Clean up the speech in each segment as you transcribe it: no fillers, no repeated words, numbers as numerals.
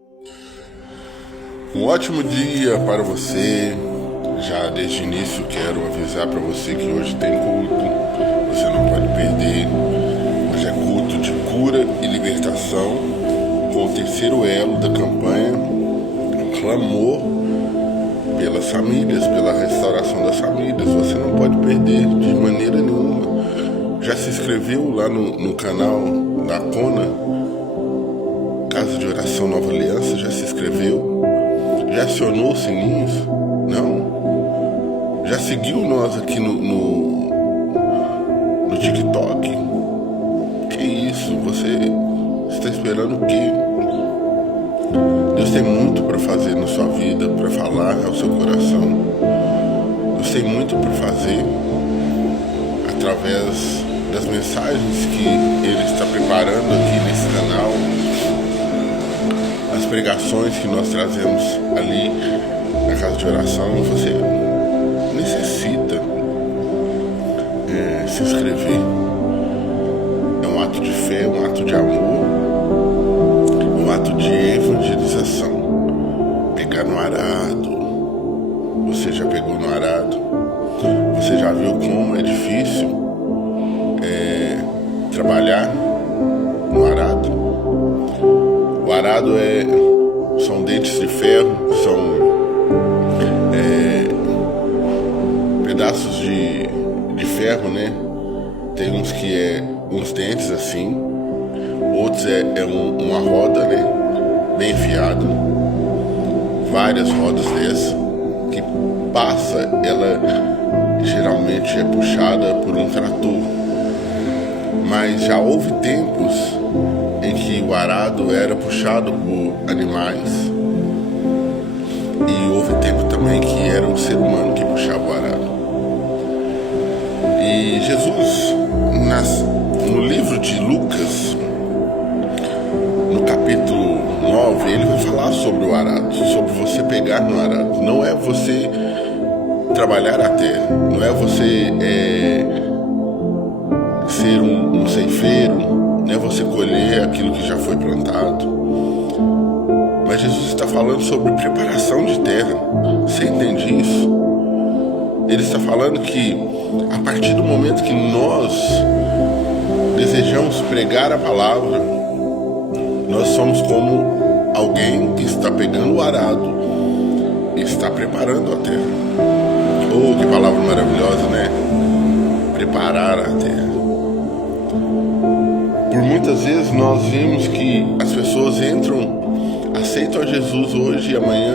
Um ótimo dia para você. Já desde o início quero avisar para você que hoje tem culto. Você não pode perder. Hoje é culto de cura e libertação, com o terceiro elo da campanha, clamor pelas famílias, pela restauração das famílias. Você não pode perder de maneira nenhuma. Já se inscreveu lá no canal da Cona, Casa de Oração Nova Aliança? Já se inscreveu? Já acionou os sininhos? Não? Já seguiu nós aqui no TikTok? Que isso? Você está esperando o quê? Deus tem muito para fazer na sua vida, para falar ao seu coração. Deus tem muito para fazer através das mensagens que Ele está preparando aqui nesse canal, as pregações que nós trazemos ali na casa de oração. Você necessita se inscrever. É um ato de fé, um ato de amor, um ato de evangelização. Pegar no arado. Você já pegou no arado? Você já viu como é difícil trabalhar no arado? O arado são dentes de ferro, são pedaços de ferro, né? Tem uns que uns dentes assim, outros uma roda, né? Bem enfiada, várias rodas dessas, que passa, ela geralmente é puxada por um trator. Mas já houve tempos em que o arado era puxado por animais, e houve tempo também que era o ser humano que puxava o arado. E Jesus, no livro de Lucas, no capítulo 9, ele vai falar sobre o arado, sobre você pegar no arado. Não é você trabalhar a terra, não é você ser um ceifeiro, não é você colher aquilo que já foi plantado. Mas Jesus está falando sobre preparação de terra. Você entende isso? Ele está falando que a partir do momento que nós desejamos pregar a palavra, nós somos como alguém que está pegando o arado e está preparando a terra. Oh, que palavra maravilhosa, né? Preparar a terra. Por muitas vezes nós vimos que as pessoas aceitam a Jesus hoje e amanhã,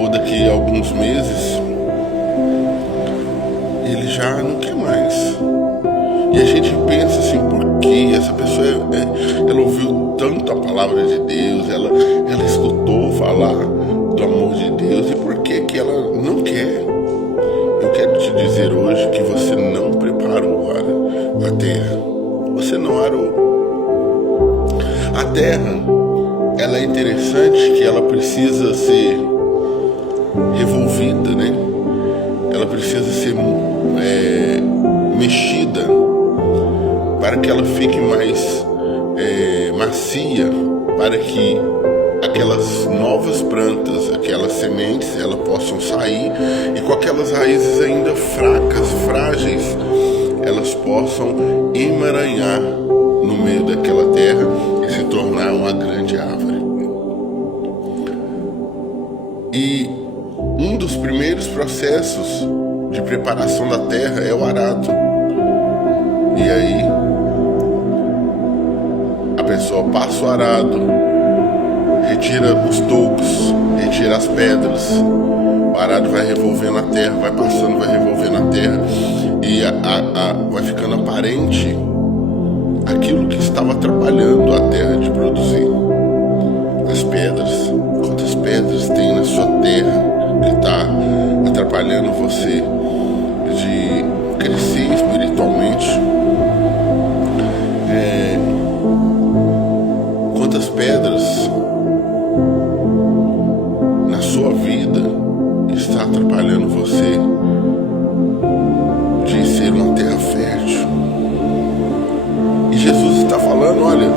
ou daqui a alguns meses, ele já não quer mais. E a gente pensa assim, por que essa pessoa, ela ouviu tanto a palavra de Deus, ela escutou falar do amor de Deus, e por que ela não quer? Eu quero te dizer hoje que você não preparou a terra. Você não arou. A terra, ela é interessante que ela precisa ser revolvida, né? Ela precisa ser mexida para que ela fique mais macia, para que aquelas novas plantas, aquelas sementes, elas possam sair, e com aquelas raízes ainda fracas, frágeis, elas possam emaranhar no meio daquela terra e se tornar uma grande árvore. E um dos primeiros processos de preparação da terra é o arado. E aí a pessoa passa o arado, retira os tocos, retira as pedras, o arado vai revolvendo a terra, vai passando, vai revolvendo a terra, e vai ficando aparente aquilo que estava atrapalhando a terra de produzir. As pedras. Quantas pedras tem na sua terra que está atrapalhando você de crescer espiritualmente? Quantas pedras na sua vida está atrapalhando você de ser uma terra fértil? E Jesus está falando, olha,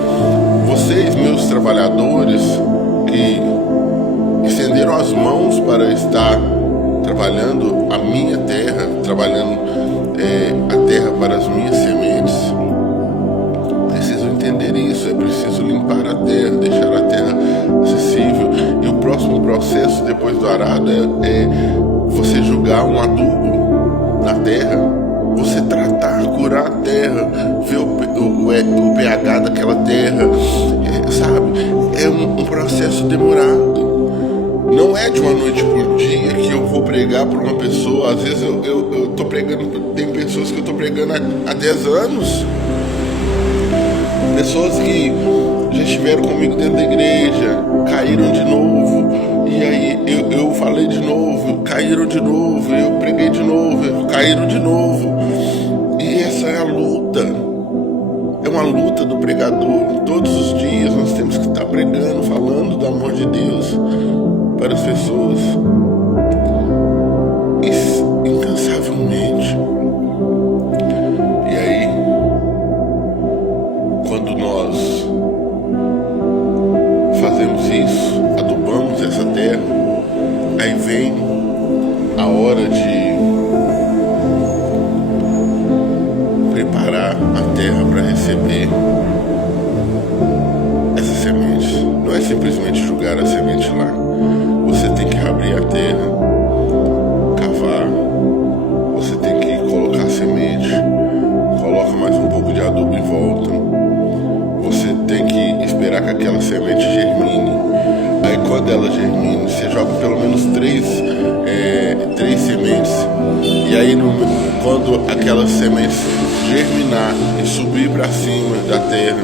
vocês, meus trabalhadores, que para estar trabalhando a minha terra, trabalhando a terra para as minhas sementes. Preciso entender isso, é preciso limpar a terra, deixar a terra acessível. E o próximo processo depois do arado é você jogar um adubo na terra, você tratar, curar a terra, ver o pH daquela terra, sabe? É um processo demorado. Não é de uma noite por dia que eu vou pregar para uma pessoa. Às vezes eu tô pregando, tem pessoas que eu tô pregando há 10 anos. Pessoas que já estiveram comigo dentro da igreja, caíram de novo, e aí eu falei de novo, caíram de novo, eu preguei de novo, caíram de novo. E essa é a luta, é uma luta do pregador. Todos os dias nós temos que estar pregando, falando do amor de Deus para as pessoas, incansavelmente. E aí, quando nós fazemos isso, adubamos essa terra, aí vem a hora de preparar a terra para receber essa semente. Não é simplesmente jogar a semente lá. Você tem que abrir a terra, cavar, você tem que colocar a semente, coloca mais um pouco de adubo em volta, você tem que esperar que aquela semente germine. Aí quando ela germine, você joga pelo menos três sementes. E aí quando aquelas sementes germinar e subir para cima da terra,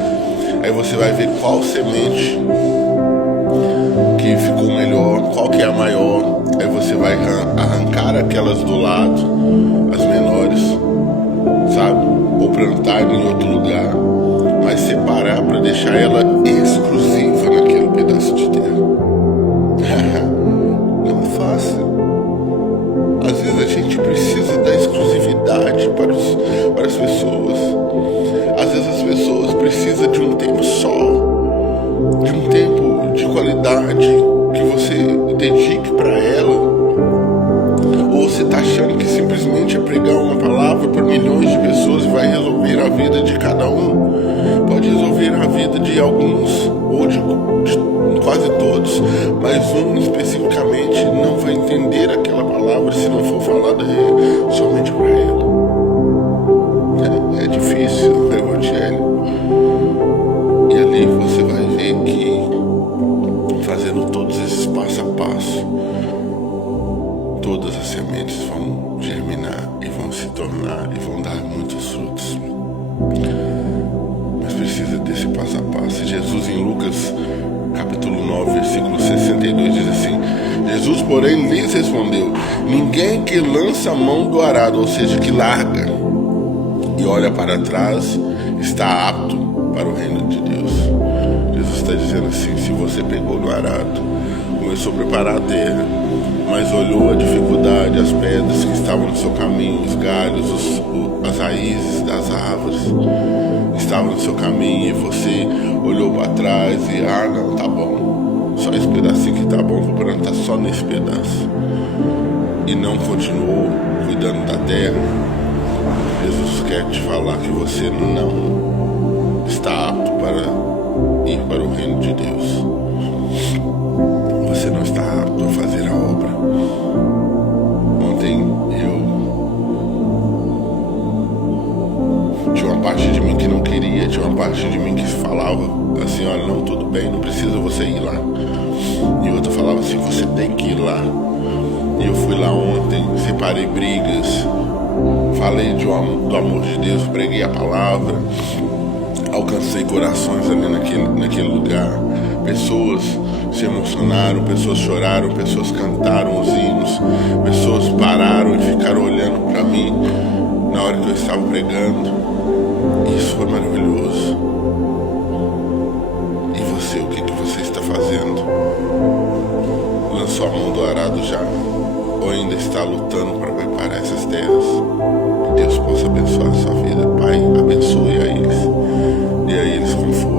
aí você vai ver qual semente que ficou melhor, qual que é a maior. Aí você vai arrancar aquelas do lado, as menores, sabe? Ou plantar em outro lugar, mas separar para deixar ela exclusiva naquele pedaço de terra. Não é fácil. Às vezes a gente precisa da exclusividade para as pessoas. Às vezes as pessoas precisam de um tempo só, de um tempo de qualidade que você dedique para ela. Ou você está achando que simplesmente é pregar uma palavra para milhões de pessoas e vai resolver a vida de cada um? Pode resolver a vida de alguns, ou de quase todos, mas um especificamente não vai entender aquela palavra se não for falada somente para ela. É difícil o evangelho. E ali você vai ver que, fazendo todos esses passo a passo, todas as sementes vão germinar e vão se tornar e vão dar muitos frutos. Mas precisa desse passo a passo. Jesus, em Lucas capítulo 9, versículo 62, diz assim: Jesus, porém, lhes respondeu: ninguém que lança a mão do arado, ou seja, que larga e olha para trás, está apto para o reino de Deus. Jesus está dizendo assim: se você pegou no arado, começou a preparar a terra, mas olhou a dificuldade, as pedras que estavam no seu caminho, os galhos, as raízes das árvores estavam no seu caminho, e você olhou para trás e, não, tá bom, só esse pedacinho que tá bom, vou plantar só nesse pedaço, e não continuou cuidando da terra. Jesus quer te falar que você não está apto para ir para o reino de Deus. Você não está apto a fazer a obra. Ontem tinha uma parte de mim que não queria, tinha uma parte de mim que falava assim: olha, não, tudo bem, não precisa você ir lá. E outra falava assim: você tem que ir lá. E eu fui lá ontem, separei brigas, falei do amor de Deus, preguei a palavra, alcancei corações ali naquele lugar. Pessoas se emocionaram, pessoas choraram, pessoas cantaram os hinos, pessoas pararam e ficaram olhando para mim na hora que eu estava pregando. Isso foi maravilhoso. E você, o que você está fazendo? Lançou a mão do arado já? Ou ainda está lutando para preparar essas terras? Que Deus possa abençoar a sua vida. Pai, abençoe a eles. E a eles com força.